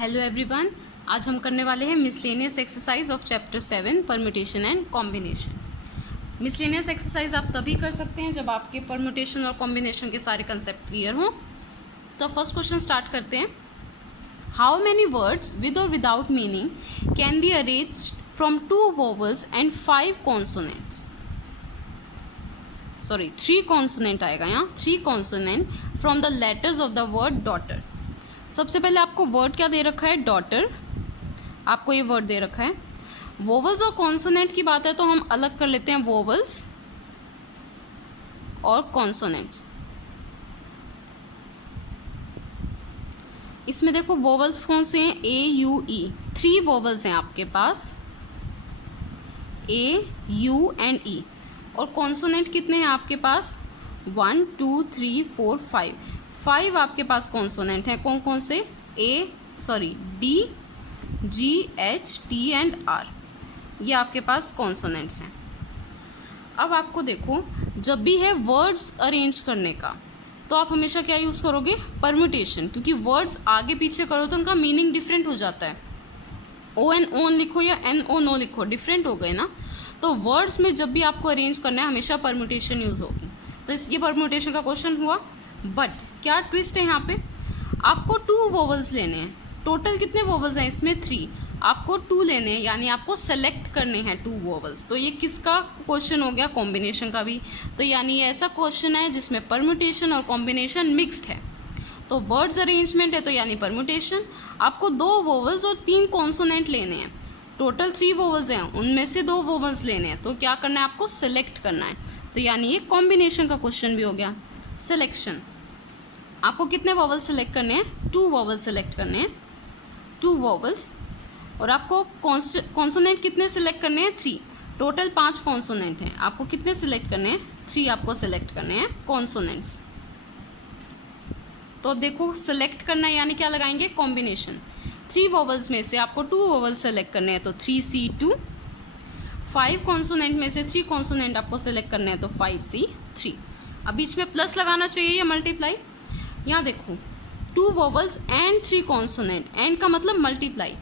Hello everyone, आज हम करने वाले हैं miscellaneous exercise of chapter 7 permutation and combination. Miscellaneous exercise आप तभी कर सकते हैं जब आपके परम्यूटेशन और कॉम्बिनेशन के सारे कंसेप्ट क्लियर हों। तो फर्स्ट क्वेश्चन स्टार्ट करते हैं। हाउ मेनी वर्ड्स विद और without meaning can be arranged from 2 vowels and 5 consonants? Sorry 3 consonant आएगा यहाँ, 3 consonant from the letters of the word daughter. सबसे पहले आपको वर्ड क्या दे रखा है? डॉटर। आपको ये वर्ड दे रखा है। वोवल्स और कॉन्सोनेंट की बात है तो हम अलग कर लेते हैं वोवल्स और कॉन्सोनेंट्स। इसमें देखो वोवल्स कौन से हैं? ए यू ई, 3 वोवल्स हैं आपके पास, ए यू एंड ई। और कॉन्सोनेंट कितने हैं आपके पास? 1 2 3 4 5 आपके पास कॉन्सोनेंट हैं। कौन कौन से? D, G, H, T and R, ये आपके पास कॉन्सोनेंट्स हैं। अब आपको देखो, जब भी है वर्ड्स अरेंज करने का तो आप हमेशा क्या यूज़ करोगे? परम्यूटेशन, क्योंकि वर्ड्स आगे पीछे करो तो उनका मीनिंग डिफरेंट हो जाता है। ओ एन ओन लिखो या एन ओ नो लिखो, डिफरेंट हो गए ना। तो वर्ड्स में जब भी आपको अरेंज करना है हमेशा परम्यूटेशन यूज़ होगी। तो ये परम्यूटेशन का क्वेश्चन हुआ। बट क्या ट्विस्ट है यहाँ पे? आपको 2 वोवल्स लेने हैं। टोटल कितने वोवल्स हैं इसमें? 3। आपको 2 लेने हैं, यानी आपको सेलेक्ट करने हैं 2 वोवल्स। तो ये किसका क्वेश्चन हो गया? कॉम्बिनेशन का भी। तो यानी ये ऐसा क्वेश्चन है जिसमें परम्यूटेशन और कॉम्बिनेशन मिक्स्ड है। तो वर्ड्स अरेंजमेंट है तो यानी परम्यूटेशन। आपको 2 वोवल्स और 3 कॉन्सोनेंट लेने हैं। टोटल 3 वोवल्स हैं, उनमें से 2 वोवल्स लेने हैं। तो क्या करना है? आपको सेलेक्ट करना है। तो यानी ये कॉम्बिनेशन का क्वेश्चन भी हो गया। सिलेक्शन, आपको कितने वोवल्स सेलेक्ट करने हैं? 2 वोवल्स सेलेक्ट करने हैं, 2 वोवल्स। और आपको कॉन्सोनेंट कितने सेलेक्ट करने हैं? 3। टोटल 5 कॉन्सोनेंट हैं। आपको कितने सेलेक्ट करने हैं? 3 आपको सेलेक्ट करने हैं कॉन्सोनेंट्स। तो देखो, सेलेक्ट करना है यानी क्या लगाएंगे? कॉम्बिनेशन। 3 वोवल्स में से आपको 2 वोवल्स सेलेक्ट करने हैं तो 3C2। 5 कॉन्सोनेंट में से 3 कॉन्सोनेंट आपको सेलेक्ट करने हैं तो 5C3। अब बीच में प्लस लगाना चाहिए या मल्टीप्लाई? यहाँ देखो, 2 वोवल्स एंड 3 कॉन्सोनेंट। एंड का मतलब मल्टीप्लाई।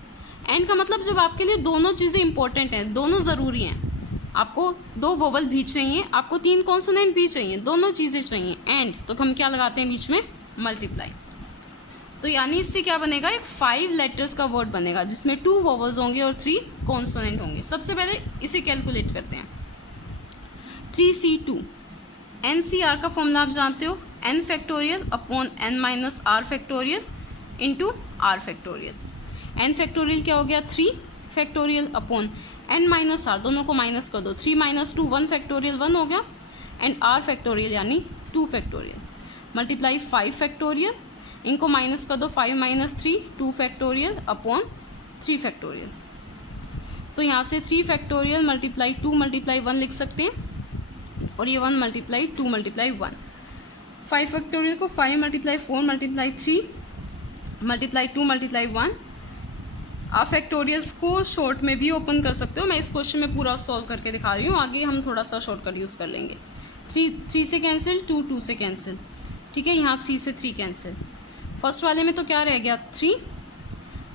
एंड का मतलब जब आपके लिए दोनों चीज़ें इंपॉर्टेंट हैं, दोनों ज़रूरी हैं, आपको 2 वोवल भी चाहिए, आपको 3 कॉन्सोनेंट भी चाहिए, दोनों चीज़ें चाहिए, एंड तो हम क्या लगाते हैं बीच में? मल्टीप्लाई। तो यानी इससे क्या बनेगा? एक 5 लेटर्स का वर्ड बनेगा जिसमें 2 वोवल्स होंगे और 3 कॉन्सोनेंट होंगे। सबसे पहले इसे कैलकुलेट करते हैं। 3C2, NCR का फॉर्मूला आप जानते हो, n factorial upon n minus r factorial into r factorial. n factorial क्या हो गया? 3 factorial upon n minus r, दोनों को माइनस कर दो, 3 माइनस 2 1 फैक्टोरियल 1 हो गया, एंड आर फैक्टोरियल यानी 2 फैक्टोरियल मल्टीप्लाई 5 फैक्टोरियल, इनको माइनस कर दो, 5 माइनस 3 2 फैक्टोरियल अपॉन 3 फैक्टोरियल। तो यहाँ से 3 फैक्टोरियल मल्टीप्लाई 2 मल्टीप्लाई 1 लिख सकते हैं, और ये 1 मल्टीप्लाई 2 मल्टीप्लाई 1। 5 फैक्टोरियल को 5 मल्टीप्लाई 4 मल्टीप्लाई 3 मल्टीप्लाई 2 मल्टीप्लाई 1। आप फैक्टोरियल्स को शॉर्ट में भी ओपन कर सकते हो। मैं इस क्वेश्चन में पूरा सॉल्व करके दिखा रही हूँ, आगे हम थोड़ा सा शॉर्टकट यूज़ कर लेंगे। 3 से कैंसिल, 2 से कैंसिल, ठीक है। यहाँ 3 से 3 कैंसिल। फर्स्ट वाले में तो क्या रह गया? 3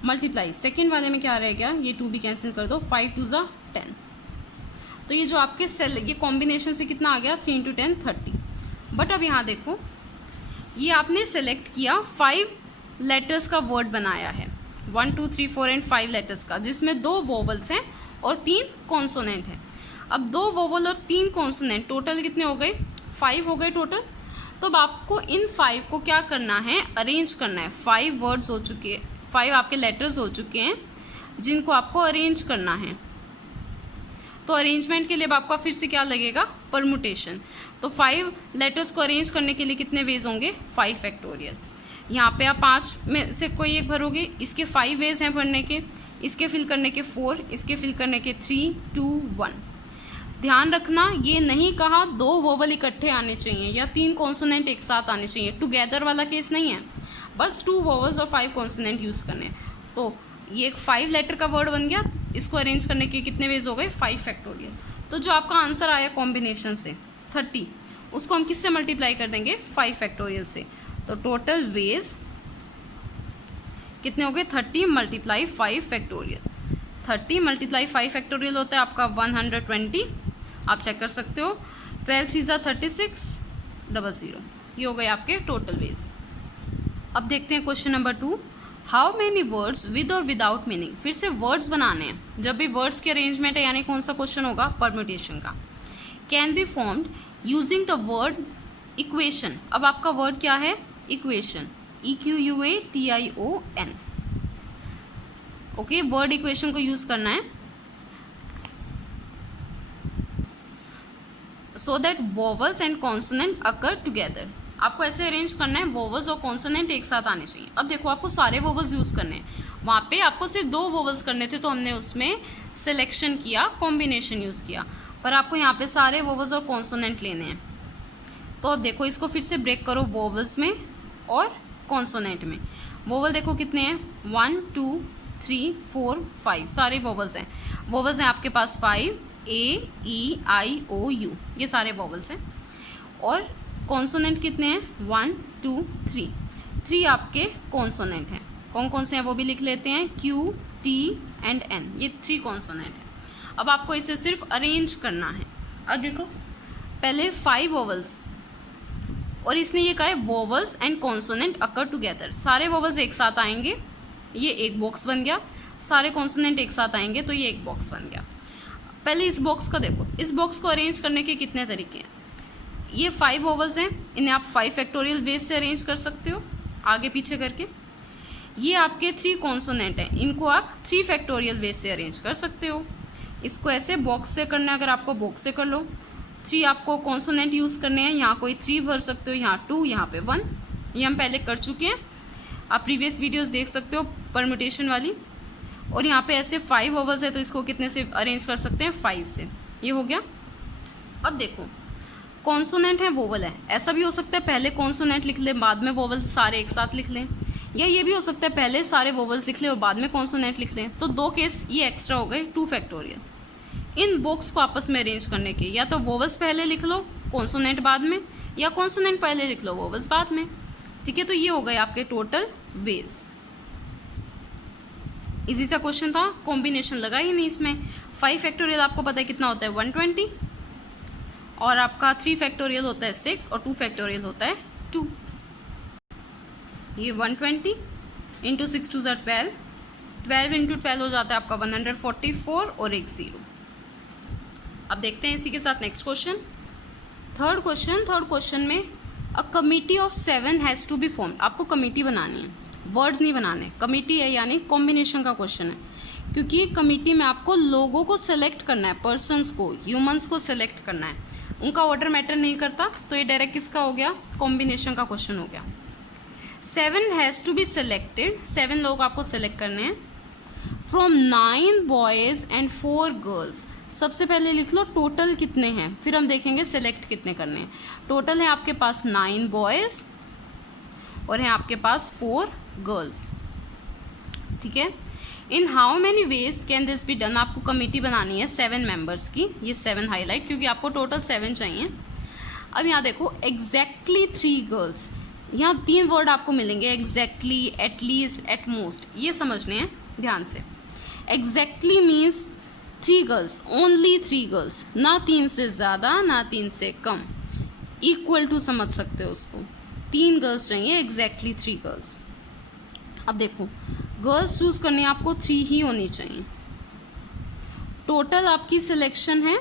मल्टीप्लाई, सेकेंड वाले में क्या रह गया? ये 2 भी कैंसिल कर दो, 5 2 ज़ा 10। तो ये जो आपके सेल, ये कॉम्बिनेशन से कितना आ गया? 3 इंटू 10 30। बट अब यहाँ देखो, ये आपने सेलेक्ट किया 5 लेटर्स का वर्ड बनाया है, 1 2 3 4 एंड 5 लेटर्स का, जिसमें 2 वोवल्स हैं और 3 कॉन्सोनेंट हैं। अब 2 वोवल और 3 कॉन्सोनेंट, टोटल कितने हो गए? 5 हो गए टोटल। तो अब आपको इन 5 को क्या करना है? अरेंज करना है। 5 वर्ड्स हो चुके हैं, 5 आपके लेटर्स हो चुके हैं जिनको आपको अरेंज करना है। तो अरेंजमेंट के लिए अब आपका फिर से क्या लगेगा? परम्यूटेशन। तो 5 लेटर्स को अरेंज करने के लिए कितने वेज होंगे? 5 फैक्टोरियल। यहाँ पे आप 5 में से कोई एक भरोगे, इसके 5 वेज हैं भरने के, इसके फिल करने के 4, इसके फिल करने के 3 2 1। ध्यान रखना, ये नहीं कहा 2 वोवल इकट्ठे आने चाहिए या 3 कॉन्सोनेंट एक साथ आने चाहिए, टुगेदर वाला केस नहीं है। बस 2 वोवल्स और 5 कॉन्सोनेंट यूज़ करने। तो ये एक 5 लेटर का वर्ड बन गया, इसको अरेंज करने के कितने वेज हो गए? 5 फैक्टोरियल। तो जो आपका आंसर आया कॉम्बिनेशन से 30, उसको हम किससे मल्टीप्लाई कर देंगे? 5 फैक्टोरियल से। तो टोटल वेज कितने हो गए 30 मल्टीप्लाई 5 फैक्टोरियल। 30 मल्टीप्लाई 5 फैक्टोरियल होता है आपका 120। आप चेक कर सकते हो। 12 3 ज़ा 36 00। ये हो गए आपके टोटल वेज। अब देखते हैं question number 2। How many words with और विदाउट मीनिंग। फिर से वर्ड्स बनाने हैं। जब भी वर्ड्स के अरेंजमेंट है यानी कौन सा क्वेश्चन होगा, परम्यूटेशन का। Can be formed using the word equation. अब आपका वर्ड क्या है, equation, EQUATION। Okay, word equation को यूज करना है so that vowels and consonant occur together. आपको ऐसे अरेंज करना है, वोवल्स और कॉन्सोनेंट एक साथ आने चाहिए। अब देखो आपको सारे वोवल्स यूज़ करने हैं। वहाँ पे आपको सिर्फ 2 वोवल्स करने थे तो हमने उसमें सिलेक्शन किया, कॉम्बिनेशन यूज़ किया, पर आपको यहाँ पे सारे वोवल्स और कॉन्सोनेंट लेने हैं। तो अब देखो इसको फिर से ब्रेक करो वोवल्स में और कॉन्सोनेंट में। वोवल देखो कितने हैं, 1 2 3 4 5 सारे वोवल्स हैं। वोवल्स हैं आपके पास 5, A, E, I, O, U, ये सारे वोवल्स हैं। और कॉन्सोनेंट कितने हैं, 1 2 3। 3 आपके कॉन्सोनेंट हैं। कौन कौन से हैं वो भी लिख लेते हैं, Q, T एंड N, ये 3 कॉन्सोनेंट हैं। अब आपको इसे सिर्फ अरेंज करना है। अब देखो पहले 5 वोवल्स और इसने ये कहा है vowels and consonant occur together. सारे वोवल्स एक साथ आएंगे, ये एक बॉक्स बन गया। सारे कॉन्सोनेंट एक साथ आएंगे तो ये एक बॉक्स बन गया। पहले इस बॉक्स का देखो, इस बॉक्स को अरेंज करने के कितने तरीके हैं। ये 5 वोवल्स हैं, इन्हें आप 5 फैक्टोरियल वेज से अरेंज कर सकते हो आगे पीछे करके। ये आपके 3 कॉन्सोनेंट हैं, इनको आप 3 फैक्टोरियल वेज से अरेंज कर सकते हो। इसको ऐसे बॉक्स से करना है, अगर आपको बॉक्स से कर लो। 3 आपको कॉन्सोनेंट यूज़ करने हैं, यहाँ कोई 3 भर सकते हो, यहाँ 2, यहाँ पे 1। ये हम पहले कर चुके हैं, आप प्रीवियस वीडियोस देख सकते हो परम्यूटेशन वाली। और यहाँ पे ऐसे 5 वोवल्स है तो इसको कितने से अरेंज कर सकते हैं, 5 से। ये हो गया। अब देखो कॉन्सोनेंट है, वोवल है, ऐसा भी हो सकता है पहले कॉन्सोनेंट लिख लें बाद में वोवल सारे एक साथ लिख लें, या ये भी हो सकता है पहले सारे वोवल्स लिख लें और बाद में कॉन्सोनेंट लिख लें। तो 2 केस ये एक्स्ट्रा हो गए, 2 फैक्टोरियल। इन बॉक्स को आपस में अरेंज करने के या तो वोवल्स पहले लिख लो कॉन्सोनेंट बाद में, या कॉन्सोनेंट पहले लिख लो वोवल्स बाद में। ठीक है, तो ये हो गए आपके टोटल वेज। इजी सा क्वेश्चन था, कॉम्बिनेशन लगा ही नहीं इसमें। 5 फैक्टोरियल आपको पता है कितना होता है, 120, और आपका 3 फैक्टोरियल होता है 6 और 2 फैक्टोरियल होता है 2। ये 120 इंटू 6 2 ज़ा 12, 12 इंटू 12 हो जाता है आपका 144 और एक 0। अब देखते हैं इसी के साथ नेक्स्ट क्वेश्चन। थर्ड क्वेश्चन में a committee of 7 has to be formed. आपको कमिटी बनानी है, वर्ड्स नहीं बनाने। कमिटी है यानी कॉम्बिनेशन का क्वेश्चन है, क्योंकि कमिटी में आपको लोगों को सेलेक्ट करना है, पर्सन्स को, ह्यूमंस को सेलेक्ट करना है। उनका ऑर्डर मैटर नहीं करता, तो ये डायरेक्ट किसका हो गया, कॉम्बिनेशन का क्वेश्चन हो गया। 7 हैज़ टू बी सेलेक्टेड, 7 लोग आपको सेलेक्ट करने हैं फ्रॉम 9 बॉयज़ एंड 4 गर्ल्स। सबसे पहले लिख लो टोटल कितने हैं, फिर हम देखेंगे सेलेक्ट कितने करने हैं। टोटल है आपके पास 9 बॉयज़ और हैं आपके पास 4 गर्ल्स। ठीक है, in how many ways can this be done. आपको कमेटी बनानी है 7 मेंबर्स की, ये 7 हाईलाइट, क्योंकि आपको टोटल 7 चाहिए। अब यहाँ देखो एग्जैक्टली 3 गर्ल्स, यहाँ 3 वर्ड आपको मिलेंगे, एग्जैक्टली, एटलीस्ट, एटमोस्ट, ये समझने हैं ध्यान से। Exactly means 3 girls, only 3 girls, ना 3 से ज़्यादा ना 3 से कम, इक्वल टू समझ सकते हो उसको। 3 गर्ल्स चाहिए, एग्जैक्टली 3 गर्ल्स। अब देखो गर्ल्स चूज़ करनी आपको 3 ही होनी चाहिए। टोटल आपकी सिलेक्शन है,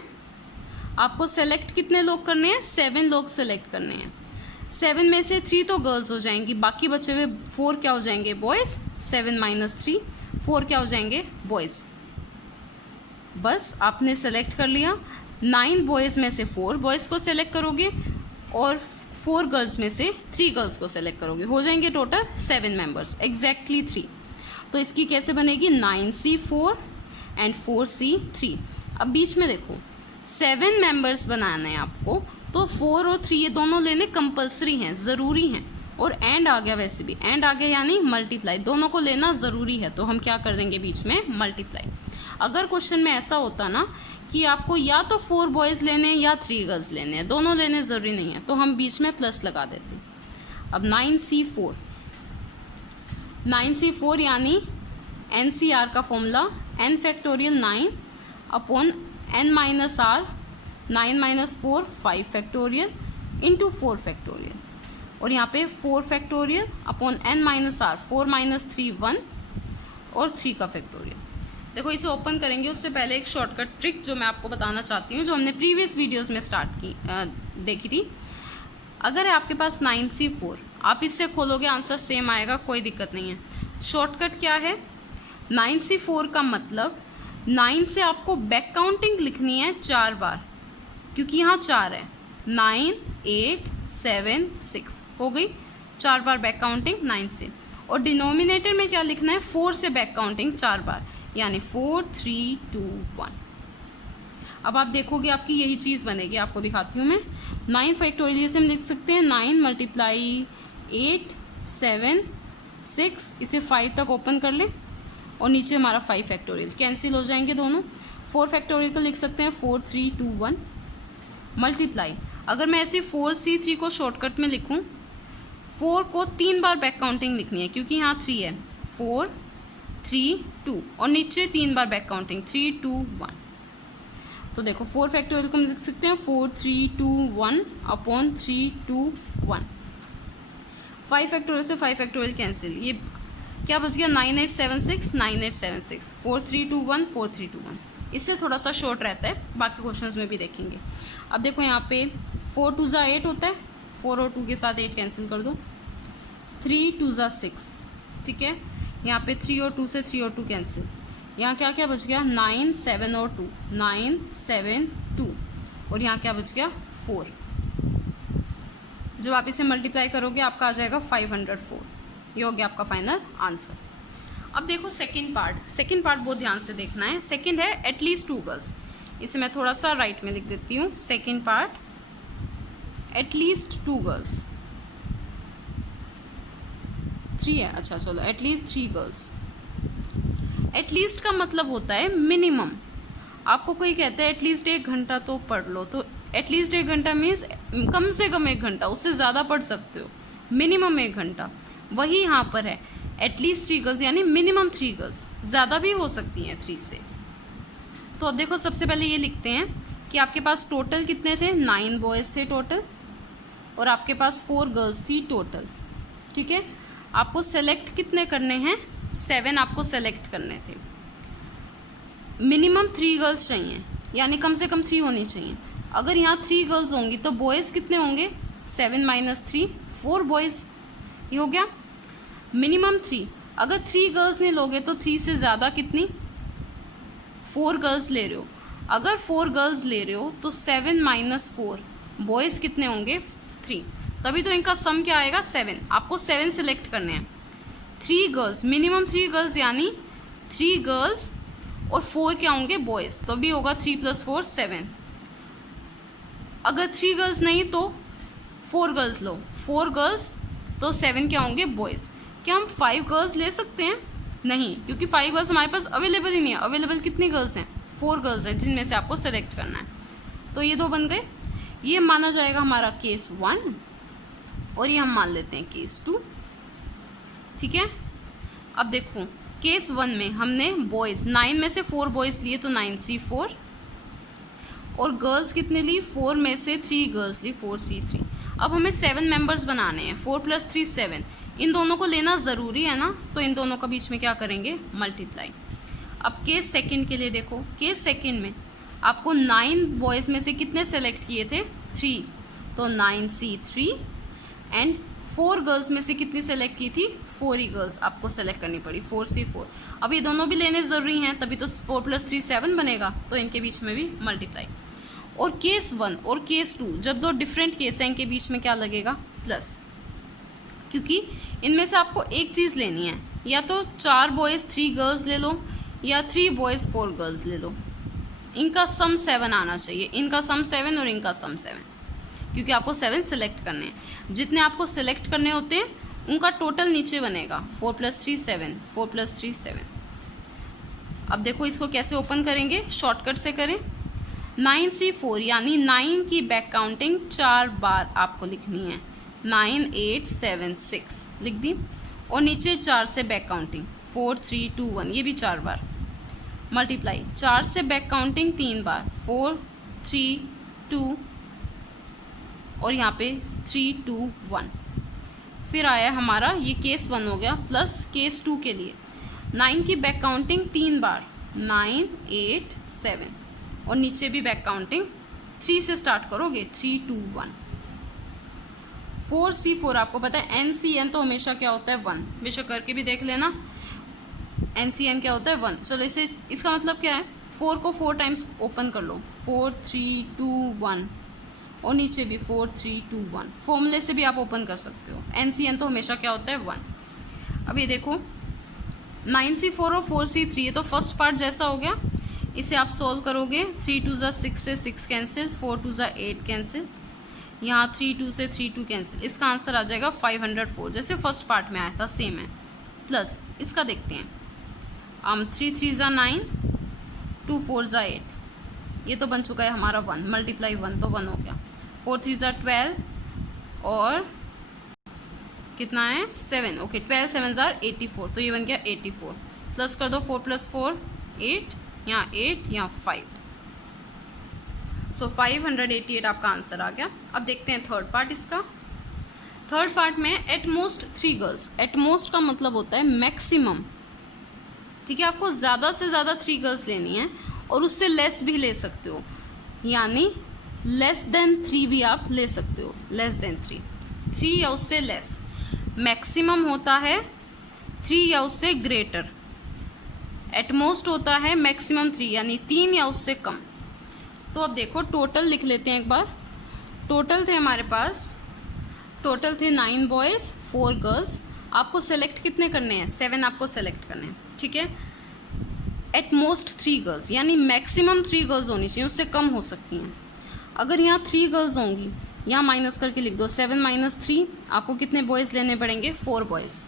आपको सेलेक्ट कितने लोग करने हैं, 7 लोग सेलेक्ट करने हैं। 7 में से 3 तो गर्ल्स हो जाएंगी, बाकी बचे हुए 4 क्या हो जाएंगे, बॉयज़। 7 - 3 4 क्या हो जाएंगे, बॉयज़। बस आपने सेलेक्ट कर लिया। 9 बॉयज़ में से 4 बॉयज़ को सेलेक्ट करोगे और 4 गर्ल्स में से 3 गर्ल्स को सेलेक्ट करोगे, हो जाएंगे टोटल 7 मेंबर्स, एग्जैक्टली 3। तो इसकी कैसे बनेगी, 9C4 एंड 4C3। अब बीच में देखो 7 मेंबर्स बनाने हैं आपको, तो 4 और 3 ये दोनों लेने कंपलसरी हैं, ज़रूरी हैं। और एंड आ गया, वैसे भी एंड आ गया यानी मल्टीप्लाई, दोनों को लेना ज़रूरी है, तो हम क्या कर देंगे बीच में, मल्टीप्लाई। अगर क्वेश्चन में ऐसा होता ना कि आपको या तो 4 बॉयज़ लेने हैं या 3 गर्ल्स लेने हैं, दोनों लेने ज़रूरी नहीं है, तो हम बीच में प्लस लगा देते हैं। अब 9C4 9C4 यानी NCR का formula n factorial 9 upon n minus r 9 minus 4 5 factorial into 4 factorial, और यहाँ पे 4 factorial upon n minus r 4 minus 3 1 और 3 का फैक्टोरियल। देखो इसे ओपन करेंगे उससे पहले एक शॉर्टकट ट्रिक जो मैं आपको बताना चाहती हूँ, जो हमने प्रीवियस वीडियोस में देखी थी। अगर है आपके पास 9C4, आप इससे खोलोगे आंसर सेम आएगा, कोई दिक्कत नहीं है। शॉर्टकट क्या है, 9C4 का मतलब 9 से आपको बैक काउंटिंग लिखनी है 4 बार, क्योंकि यहाँ 4 है। 9 8 7 6 हो गई 4 बार बैक काउंटिंग 9 से, और डिनोमिनेटर में क्या लिखना है, 4 से बैक काउंटिंग 4 बार, यानी 4 3 2 1। अब आप देखोगे आपकी यही चीज़ बनेगी, आपको दिखाती हूँ मैं। 9 फैक्टोरियल से हम लिख सकते हैं 9 मल्टीप्लाई 8 7 6, इसे 5 तक ओपन कर लें और नीचे हमारा 5 फैक्टोरियल, कैंसिल हो जाएंगे दोनों। 4 फैक्टोरियल को लिख सकते हैं 4 3 2 1 मल्टीप्लाई, अगर मैं ऐसे 4C3 को शॉर्टकट में लिखूं, 4 को 3 बार बैक काउंटिंग लिखनी है क्योंकि यहाँ 3 है, 4 3 2, और नीचे 3 बार बैक काउंटिंग 3 2 1। तो देखो 4 फैक्टोरियल को हम लिख सकते हैं 4 3 2 1 अपॉन 3 2 1। 5 फैक्टोरियल से 5 फैक्टोरियल कैंसिल, ये क्या बच गया 9 8 7 6 9 8 7 6 4 3 2 1 4 3 2 1। इससे थोड़ा सा शॉर्ट रहता है, बाकी क्वेश्चंस में भी देखेंगे। अब देखो यहाँ पे 4 2 ज़ा 8 होता है, 4 और 2 के साथ 8 कैंसिल कर दो, 3 2 ज़ा 6, ठीक है। यहाँ पे 3 और 2 से 3 और 2 कैंसिल, यहाँ क्या क्या बच गया 9 7 और 2 9 7 2, और यहाँ क्या बच गया 4। जब आप इसे मल्टीप्लाई करोगे आपका आ जाएगा 504। ये हो गया आपका फाइनल आंसर। अब देखो सेकंड पार्ट बहुत ध्यान से देखना है। सेकंड है एटलीस्ट 2 गर्ल्स, इसे मैं थोड़ा सा राइट में लिख देती हूँ। सेकंड पार्ट एटलीस्ट 2 गर्ल्स, 3 है, अच्छा चलो एटलीस्ट 3 गर्ल्स। एटलीस्ट का मतलब होता है मिनिमम। आपको कोई कहता है एटलीस्ट 1 घंटा तो पढ़ लो, तो एटलीस्ट 1 घंटा मीन्स कम से कम 1 घंटा, उससे ज़्यादा पढ़ सकते हो, मिनिमम 1 घंटा। वही यहाँ पर है एटलीस्ट 3 गर्ल्स यानी मिनिमम 3 गर्ल्स, ज़्यादा भी हो सकती हैं 3 से। तो अब देखो सबसे पहले ये लिखते हैं कि आपके पास टोटल कितने थे, 9 बॉयज़ थे टोटल, और आपके पास 4 गर्ल्स थी टोटल, ठीक है। आपको सेलेक्ट कितने करने हैं, 7 आपको सेलेक्ट करने थे। मिनिमम 3 गर्ल्स चाहिए, यानी कम से कम 3 होनी चाहिए। अगर यहाँ 3 गर्ल्स होंगी तो बॉयज़ कितने होंगे, 7 माइनस 3 4 बॉयज़, ये हो गया मिनिमम 3। अगर 3 गर्ल्स नहीं लोगे तो 3 से ज़्यादा कितनी, 4 गर्ल्स ले रहे हो। अगर 4 गर्ल्स ले रहे हो तो 7 माइनस 4 बॉयज़ कितने होंगे 3, तभी तो इनका सम क्या आएगा 7। आपको 7 सेलेक्ट करने हैं। 3 गर्ल्स मिनिमम 3 गर्ल्स यानी 3 गर्ल्स और 4 क्या होंगे बॉयज़, तो भी होगा 3 + 4 7। अगर 3 गर्ल्स नहीं तो 4 गर्ल्स लो, 4 गर्ल्स तो 7 क्या होंगे बॉयज़। क्या हम 5 गर्ल्स ले सकते हैं, नहीं, क्योंकि 5 गर्ल्स हमारे पास अवेलेबल ही नहीं है। अवेलेबल कितनी गर्ल्स हैं, 4 गर्ल्स हैं, जिनमें से आपको सेलेक्ट करना है। तो ये 2 बन गए, ये माना जाएगा हमारा केस 1, और ये हम मान लेते हैं केस 2, ठीक है। अब देखो केस 1 में हमने बॉयज़ 9 में से 4 बॉयज़ लिए तो 9C4, और गर्ल्स कितने ली, 4 में से 3 गर्ल्स ली 4C3। अब हमें 7 मेंबर्स बनाने हैं, 4 + 3 7, इन दोनों को लेना ज़रूरी है ना, तो इन दोनों का बीच में क्या करेंगे मल्टीप्लाई। अब केस सेकंड के लिए देखो, केस सेकंड में आपको 9 बॉयज़ में से कितने सेलेक्ट किए थे 3, तो 9C3, एंड 4 गर्ल्स में से कितनी सेलेक्ट की थी 4 ही गर्ल्स आपको सेलेक्ट करनी पड़ी 4C4। अब ये दोनों भी लेने ज़रूरी हैं, तभी तो 4 + 3 7 बनेगा, तो इनके बीच में भी मल्टीप्लाई। और केस 1 और केस 2 जब 2 डिफरेंट केस हैं, इनके बीच में क्या लगेगा प्लस, क्योंकि इनमें से आपको एक चीज़ लेनी है, या तो 4 बॉयज़ 3 गर्ल्स ले लो, या 3 बॉयज़ 4 गर्ल्स ले लो। इनका सम 7 आना चाहिए, इनका सम 7 और इनका सम 7, क्योंकि आपको 7 सेलेक्ट करने हैं। जितने आपको सेलेक्ट करने होते हैं उनका टोटल नीचे बनेगा 4 + 3 7 4 + 3 7। अब देखो इसको कैसे ओपन करेंगे, शॉर्टकट से करें। 9C4 यानी 9 की बैक काउंटिंग 4 बार आपको लिखनी है, 9 8 7 6 लिख दी, और नीचे 4 से बैक काउंटिंग 4 3 2 1, ये भी 4 बार मल्टीप्लाई 4 से बैक काउंटिंग 3 बार 4 3 2 और यहाँ पे 3 2 1। फिर आया हमारा ये केस 1 हो गया प्लस केस 2 के लिए 9 की बैक काउंटिंग 3 बार 9 8 7 और नीचे भी बैक काउंटिंग 3 से स्टार्ट करोगे 3 2 1। 4C4 आपको पता है NCN तो हमेशा क्या होता है 1, बेशक करके भी देख लेना। NCN क्या होता है 1। चलो इसे इसका मतलब क्या है 4 को 4 टाइम्स ओपन कर लो 4 3 2 1 और नीचे भी 4 3 2 1। फॉर्मूले से भी आप ओपन कर सकते हो। NCN तो हमेशा क्या होता है 1। अब ये देखो 9C4 और 4C3 ये तो फर्स्ट पार्ट जैसा हो गया। इसे आप सोल्व करोगे 3 2 6 से 6 कैंसिल 4 2 8 कैंसिल, यहाँ 3 2 से 3 2 कैंसिल। इसका आंसर आ जाएगा 504 जैसे फर्स्ट पार्ट में आया था सेम है। प्लस इसका देखते हैं 3 3 9 2 4 8, ये तो बन चुका है हमारा 1 मल्टीप्लाई 1 तो 1 हो गया। 4 3 12 और कितना है 7, ओके 12 7 84 तो ये बन गया 84। प्लस कर दो 4 + 4 8, यहाँ 8 यहाँ 5, सो 588 आपका आंसर आ गया। अब देखते हैं थर्ड पार्ट इसका। थर्ड पार्ट में at most 3 girls, at most का मतलब होता है मैक्सिमम, ठीक है। आपको ज़्यादा से ज़्यादा 3 गर्ल्स लेनी है और उससे लेस भी ले सकते हो, यानी लेस देन 3 भी आप ले सकते हो, लेस देन 3 या उससे लेस। मैक्सिमम होता है 3 या उससे ग्रेटर, एट मोस्ट होता है मैक्सिमम 3 यानी 3 या उससे कम। तो अब देखो टोटल लिख लेते हैं एक बार। टोटल थे हमारे पास, टोटल थे 9 बॉयज़ 4 गर्ल्स। आपको सेलेक्ट कितने करने हैं 7 आपको सेलेक्ट करने हैं, ठीक है। एट मोस्ट 3 गर्ल्स यानी मैक्सिमम 3 गर्ल्स होनी चाहिए, उससे कम हो सकती हैं। अगर यहाँ 3 गर्ल्स होंगी, यहाँ माइनस करके लिख दो 7 - 3, आपको कितने बॉयज़ लेने पड़ेंगे 4 बॉयज़।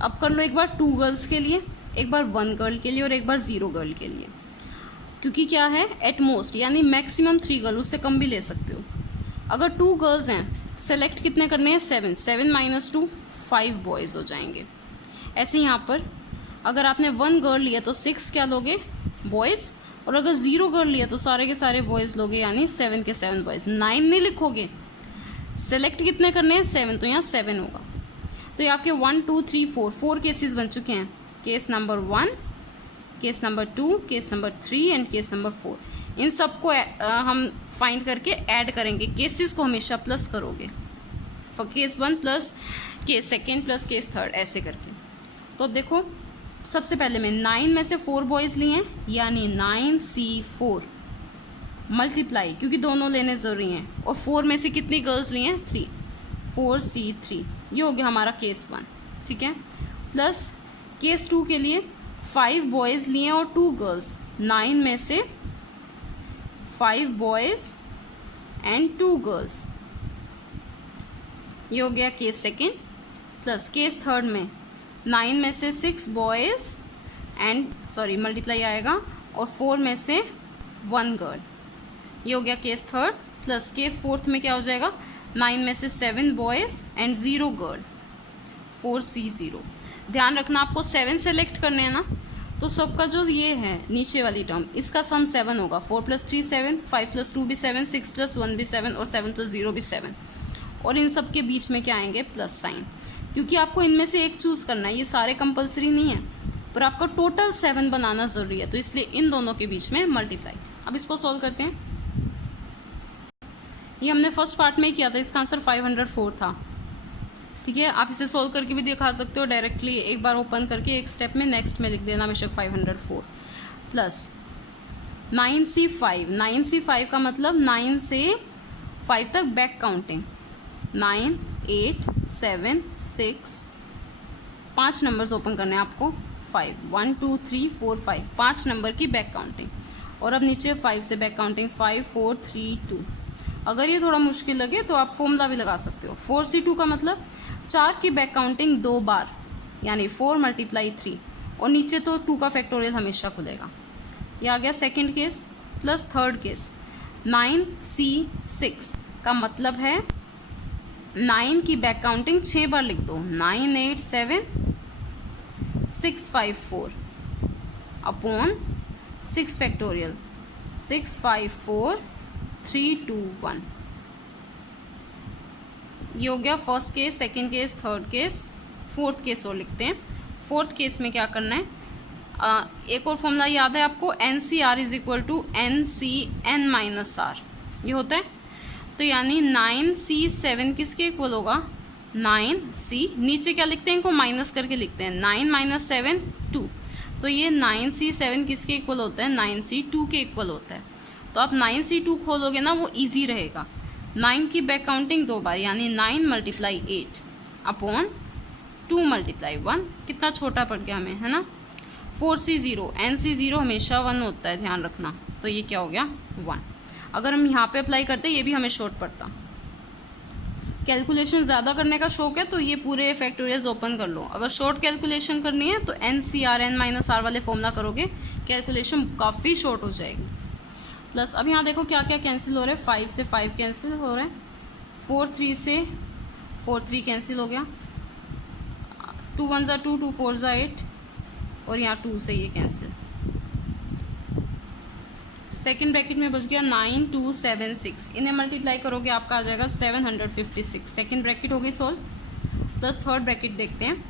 अब कर लो एक बार 2 गर्ल्स के लिए, एक बार 1 गर्ल के लिए और एक बार 0 गर्ल के लिए, क्योंकि क्या है एट मोस्ट यानी मैक्सिमम 3 गर्ल, उससे कम भी ले सकते हो। अगर 2 गर्ल्स हैं सेलेक्ट कितने करने हैं 7 - 2 5 बॉयज़ हो जाएंगे। ऐसे यहाँ पर अगर आपने 1 गर्ल लिया तो 6 क्या लोगे बॉयज़, और अगर 0 गर्ल लिया तो सारे के सारे बॉयज़ लोगे, यानी 7 के 7 बॉयज़। 9 नहीं लिखोगे, सेलेक्ट कितने करने हैं 7, तो यहाँ 7 होगा। तो ये आपके 1 2 3 4 केसेस बन चुके हैं। Case number 1, case number 2, case number 3 and case number 4। इन सब को हम फाइंड करके ऐड करेंगे, केसेस को हमेशा प्लस करोगे, case 1 plus case 2 plus case 3 ऐसे करके। तो अब देखो सबसे पहले मैं 9 में से 4 बॉयज़ लिए हैं, यानी 9C4 मल्टीप्लाई, क्योंकि दोनों लेने ज़रूरी हैं, और 4 में से कितनी गर्ल्स लिए हैं 3, 4C3, ये हो गया हमारा केस 1, ठीक है। प्लस केस 2 के लिए 5 बॉयज़ लिए और 2 गर्ल्स, 9 में से 5 बॉयज़ एंड 2 गर्ल्स, ये हो गया केस 2। प्लस केस 3 में 9 में से 6 बॉयज़ एंड मल्टीप्लाई आएगा और 4 में से 1 गर्ल, ये हो गया केस 3। प्लस केस 4 में क्या हो जाएगा 9 में से 7 बॉयज़ एंड 0 गर्ल, 4C0। ध्यान रखना आपको 7 सेलेक्ट करने हैं ना, तो सबका जो ये है नीचे वाली टर्म इसका सम 7 होगा। 4 + 3 7, 5 + 2 भी 7, 6 + 1 भी 7 और 7 + 0 भी 7। और इन सब के बीच में क्या आएंगे प्लस साइन, क्योंकि आपको इनमें से एक चूज़ करना है, ये सारे कंपलसरी नहीं है, पर आपका टोटल 7 बनाना ज़रूरी है, तो इसलिए इन दोनों के बीच में मल्टीप्लाई। अब इसको सॉल्व करते हैं। ये हमने फर्स्ट पार्ट में ही किया था, इसका आंसर 504 था, ठीक है। आप इसे सोल्व करके भी दिखा सकते हो डायरेक्टली, एक बार ओपन करके एक स्टेप में नेक्स्ट में लिख देना बेशक 504। प्लस 9C5, 9C5 का मतलब 9 से 5 तक बैक काउंटिंग, 9 8 7 6, 5 नंबर्स ओपन करने हैं आपको, 5 1 2 3 4 5, 5 नंबर की बैक काउंटिंग। और अब नीचे 5 से बैक काउंटिंग 5 4 3 2। अगर ये थोड़ा मुश्किल लगे तो आप फॉर्मूला भी लगा सकते हो। 4C2 का मतलब 4 की बैक काउंटिंग 2 बार, यानी 4 × 3, और नीचे तो 2 का फैक्टोरियल हमेशा खुलेगा। ये आ गया second case. Plus third case 9C6 का मतलब है 9 की बैक काउंटिंग 6 बार लिख दो, 9 8 7 6 5 4 अपॉन 6 फैक्टोरियल, 6 5 4 3 2 1। ये हो गया first case, second case, third case, fourth case और लिखते हैं। फोर्थ केस में क्या करना है, एक और फॉर्मूला याद है आपको, n c r is equal to n c n minus r, ये होता है। तो यानी 9C7 किसके इक्वल होगा, 9C, नीचे क्या लिखते हैं, इनको माइनस करके लिखते हैं, 9 माइनस 7 2, तो ये 9C7 किसके इक्वल होता है, 9C2 के इक्वल होता है। तो आप 9C2 खोलोगे ना, वो ईजी रहेगा। 9 की बैक काउंटिंग 2 बार, यानी 9 मल्टीप्लाई 8 अपॉन 2 मल्टीप्लाई 1, कितना छोटा पड़ गया हमें, है ना। 4C0, NC0 हमेशा 1 होता है, ध्यान रखना। तो ये क्या हो गया 1। अगर हम यहाँ पे अप्लाई करते ये भी हमें शॉर्ट पड़ता। कैलकुलेशन ज़्यादा करने का शौक है तो ये पूरे फैक्टोरियल्स ओपन कर लो। अगर शॉर्ट कैलकुलेशन करनी है तो NCR N माइनस आर वाले फॉर्मूला करोगे, कैलकुलेशन काफ़ी शॉर्ट हो जाएगी। प्लस अब यहाँ देखो क्या क्या कैंसिल हो रहा है, 5 से 5 कैंसिल हो रहा है, 4 3 से 4 3 कैंसिल हो गया, 2 1 2 2 4 8, और यहाँ 2 से ये कैंसिल। सेकेंड ब्रैकेट में बच गया 9 2 7 6, इन्हें मल्टीप्लाई करोगे आपका आ जाएगा 756। सेकेंड ब्रैकेट हो गई सोल्व। प्लस थर्ड ब्रैकेट देखते हैं,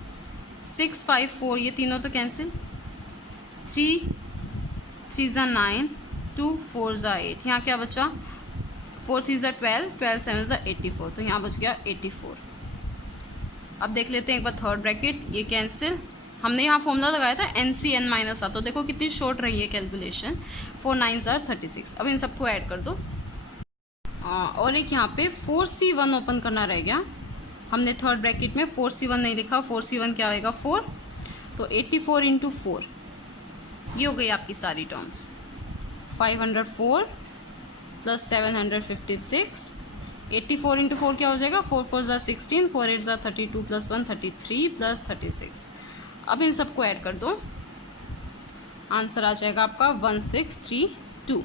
6 5 4, ये तीनों तो कैंसिल, 3 3 ज़ा 9, 2 4 ज़ा 8, यहाँ क्या बचा, 4 3 ज़ा 12, 12 7 ज़ा 84, तो यहाँ बच गया 84। अब देख लेते हैं एक बार थर्ड ब्रैकेट, ये कैंसिल, हमने यहाँ फॉर्मूला लगाया था NC N माइनस आर, तो देखो कितनी शॉर्ट रही है कैलकुलेशन, 4 9 are 36। अब इन सबको ऐड कर दो। और एक यहाँ पे 4C1 ओपन करना रह गया, हमने थर्ड ब्रैकेट में 4C1 नहीं लिखा, 4C1 क्या आएगा 4, तो 84 इंटू 4, ये हो गई आपकी सारी टर्म्स, 504 प्लस 756, 84 इंटू 4 क्या हो जाएगा, 4 4 ज़ा 16, 4 8 ज़ा 32 प्लस 1 33 प्लस 36। अब इन सबको ऐड कर दो, आंसर आ जाएगा आपका 1632।